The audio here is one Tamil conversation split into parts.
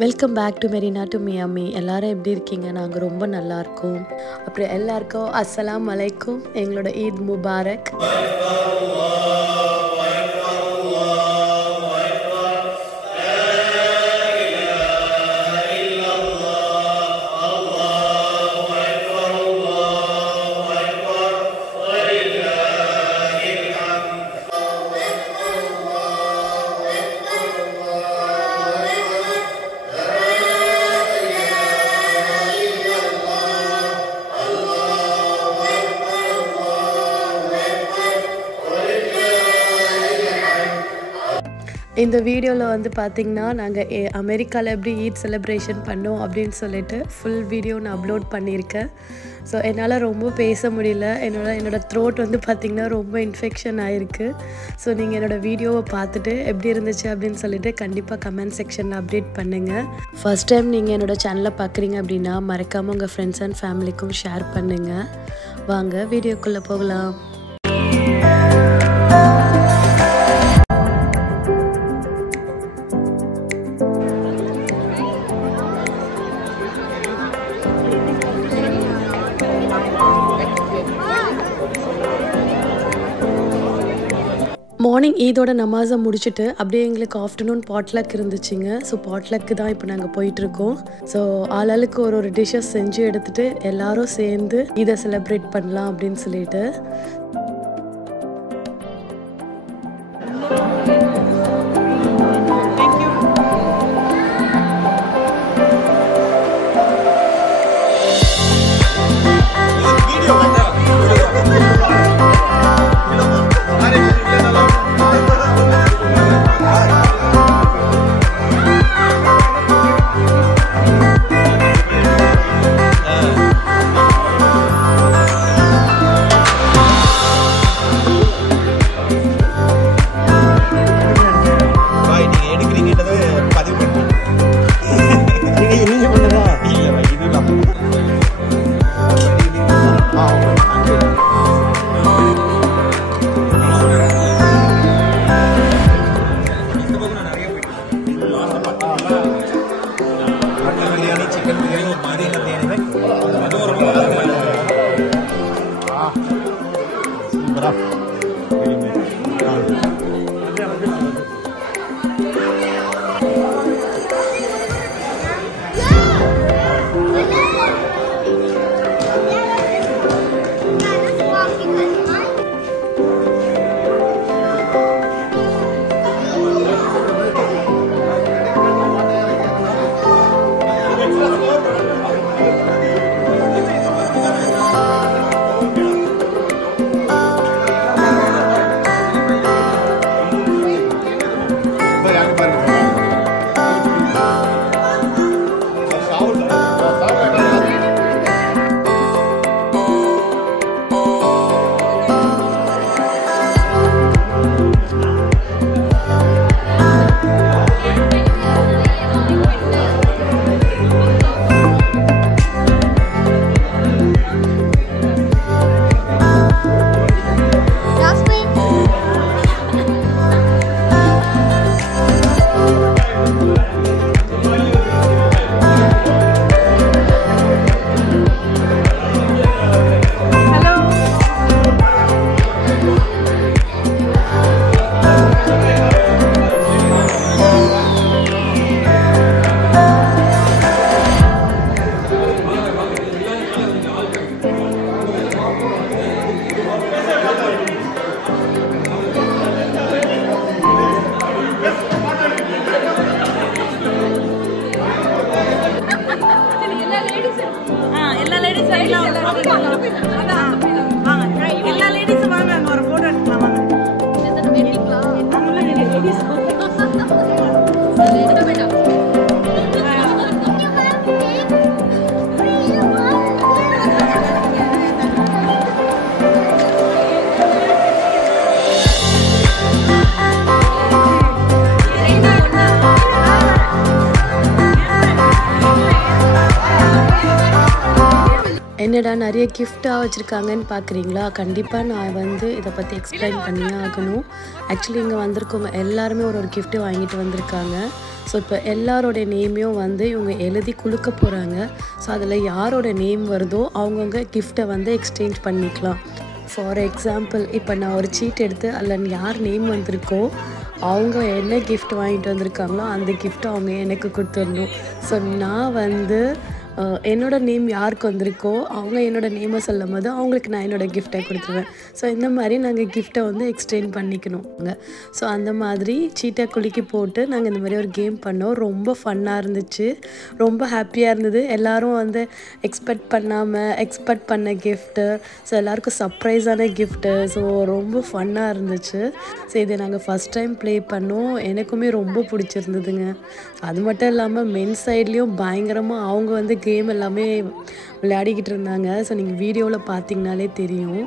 Welcome back to Marina to Miami. எல்லாரும் எப்படி இருக்கீங்க? நாங்கள் ரொம்ப நல்லா இருக்கோம். அப்புறம் எல்லாருக்கும் அஸ்ஸலாம் அலைக்கும், எங்களோட ஈத் முபாரக். இந்த வீடியோவில் வந்து பார்த்திங்கன்னா நாங்கள் அமெரிக்காவில் எப்படி ஈத் செலிப்ரேஷன் பண்ணோம் அப்படின்னு சொல்லிட்டு ஃபுல் வீடியோ நான் அப்லோட் பண்ணியிருக்கேன். ஸோ என்னால் ரொம்ப பேச முடியல. என்னோடய த்ரோட் வந்து பார்த்திங்கன்னா ரொம்ப இன்ஃபெக்ஷன் ஆகிருக்கு. ஸோ நீங்கள் என்னோடய வீடியோவை பார்த்துட்டு எப்படி இருந்துச்சு அப்படின்னு சொல்லிட்டு கண்டிப்பாக கமெண்ட் செக்ஷனில் அப்டேட் பண்ணுங்கள். ஃபர்ஸ்ட் டைம் நீங்கள் என்னோடய சேனலை பார்க்குறீங்க அப்படின்னா மறக்காமல் உங்கள் ஃப்ரெண்ட்ஸ் அண்ட் ஃபேமிலிக்கும் ஷேர் பண்ணுங்கள். வாங்க வீடியோக்குள்ளே போகலாம். மார்னிங் ஈதோட நமாஸை முடிச்சுட்டு அப்படியே எங்களுக்கு ஆஃப்டர்நூன் பாட்லக் இருந்துச்சுங்க. ஸோ பாட்லக்கு தான் இப்போ நாங்கள் போயிட்டுருக்கோம். ஸோ ஆளாளுக்கு ஒரு டிஷ்ஷஸ் செஞ்சு எடுத்துகிட்டு எல்லாரும் சேர்ந்து இதை செலிப்ரேட் பண்ணலாம் அப்படின்னு சொல்லிட்டு என்னடா நிறைய கிஃப்டாக வச்சுருக்காங்கன்னு பார்க்குறீங்களா? கண்டிப்பாக நான் வந்து இதை பற்றி எக்ஸ்பிளைன் பண்ணியே ஆகணும். ஆக்சுவலி இங்கே வந்திருக்கவங்க எல்லாருமே ஒரு கிஃப்ட்டு வாங்கிட்டு வந்திருக்காங்க. ஸோ இப்போ எல்லாரோட நேமையும் வந்து இவங்க எழுதி கொடுக்க போகிறாங்க. ஸோ அதில் யாரோட நேம் வருதோ அவங்கவுங்க கிஃப்ட்டை வந்து எக்ஸ்சேஞ்ச் பண்ணிக்கலாம். ஃபார் எக்ஸாம்பிள் இப்போ நான் ஒரு சீட் எடுத்து அதில் யார் நேம் வந்திருக்கோ அவங்க என்ன கிஃப்ட் வாங்கிட்டு வந்திருக்காங்களோ அந்த கிஃப்ட்டை அவங்க எனக்கு கொடுத்துடணும். ஸோ நான் வந்து என்னோடய நேம் யாருக்கு வந்திருக்கோ அவங்க என்னோடய நேமை சொல்லும் போது அவங்களுக்கு நான் என்னோடய கிஃப்ட்டை கொடுத்துருவேன். ஸோ இந்த மாதிரி நாங்கள் கிஃப்ட்டை வந்து எக்ஸ்சேஞ்ச் பண்ணிக்கணுங்க. ஸோ அந்த மாதிரி சீட்டை குலுக்கி போட்டு நாங்கள் இந்த மாதிரி ஒரு கேம் பண்ணோம். ரொம்ப ஃபன்னாக இருந்துச்சு, ரொம்ப ஹாப்பியாக இருந்தது. எல்லோரும் வந்து எக்ஸ்பெக்ட் பண்ண கிஃப்ட்டு, ஸோ எல்லாருக்கும் சர்ப்ரைஸான கிஃப்ட்டு. ஸோ ரொம்ப ஃபன்னாக இருந்துச்சு. ஸோ இதை நாங்கள் ஃபஸ்ட் டைம் ப்ளே பண்ணோம். எனக்குமே ரொம்ப பிடிச்சிருந்ததுங்க. அது மட்டும் இல்லாமல் மென் சைட்லேயும் பயங்கரமாக அவங்க வந்து கேம் எல்லாமே விளையாடிக்கிட்டு இருந்தாங்க. ஸோ நீங்கள் வீடியோவில் பார்த்தீங்கனாலே தெரியும்.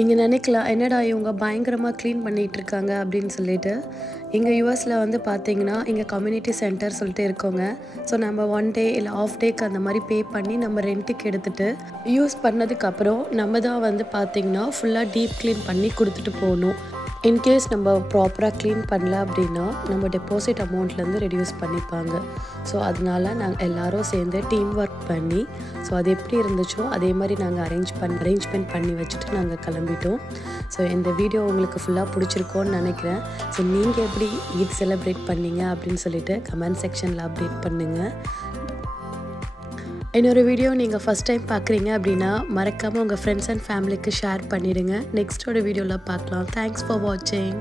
நீங்கள் நினைக்கலாம் என்னடா இவங்க பயங்கரமாக க்ளீன் பண்ணிகிட்ருக்காங்க அப்படின்னு சொல்லிட்டு. இங்கே யூஎஸில் வந்து பார்த்திங்கன்னா இங்கே கம்யூனிட்டி சென்டர் சொல்லிட்டு இருக்கோங்க. ஸோ நம்ம 1 டே இல்லை ஆஃப் டேக்கு அந்த மாதிரி பே பண்ணி நம்ம ரெண்ட்டுக்கு எடுத்துகிட்டு யூஸ் பண்ணதுக்கப்புறம் நம்ம தான் வந்து பார்த்திங்கன்னா ஃபுல்லாக டீப் க்ளீன் பண்ணி கொடுத்துட்டு போகணும். இன்கேஸ் நம்ம ப்ராப்பராக க்ளீன் பண்ணல அப்படின்னா நம்ம டெபாசிட் அமௌண்ட்லேருந்து ரெடியூஸ் பண்ணிப்பாங்க. ஸோ அதனால நாங்கள் எல்லோரும் சேர்ந்து டீம் ஒர்க் பண்ணி ஸோ அது எப்படி இருந்துச்சோ அதே மாதிரி நாங்கள் அரேஞ்ச்மெண்ட் பண்ணி வச்சுட்டு நாங்கள் கிளம்பிட்டோம். ஸோ இந்த வீடியோ உங்களுக்கு ஃபுல்லாக பிடிச்சிருக்கோன்னு நினைக்கிறேன். ஸோ நீங்கள் எப்படி ஈத் செலிப்ரேட் பண்ணீங்க அப்படின்னு சொல்லிட்டு கமெண்ட் செக்ஷனில் அப்டேட் பண்ணுங்கள். இன்னொரு வீடியோ நீங்கள் ஃபஸ்ட் டைம் பார்க்குறீங்க அப்படின்னா மறக்காமல் உங்கள் ஃப்ரெண்ட்ஸ் அண்ட் ஃபேமிலிக்கு ஷேர் பண்ணிவிடுங்க. நெக்ஸ்ட்டோட வீடியோவில் பார்க்கலாம். தேங்க்ஸ் ஃபார் வாட்சிங்.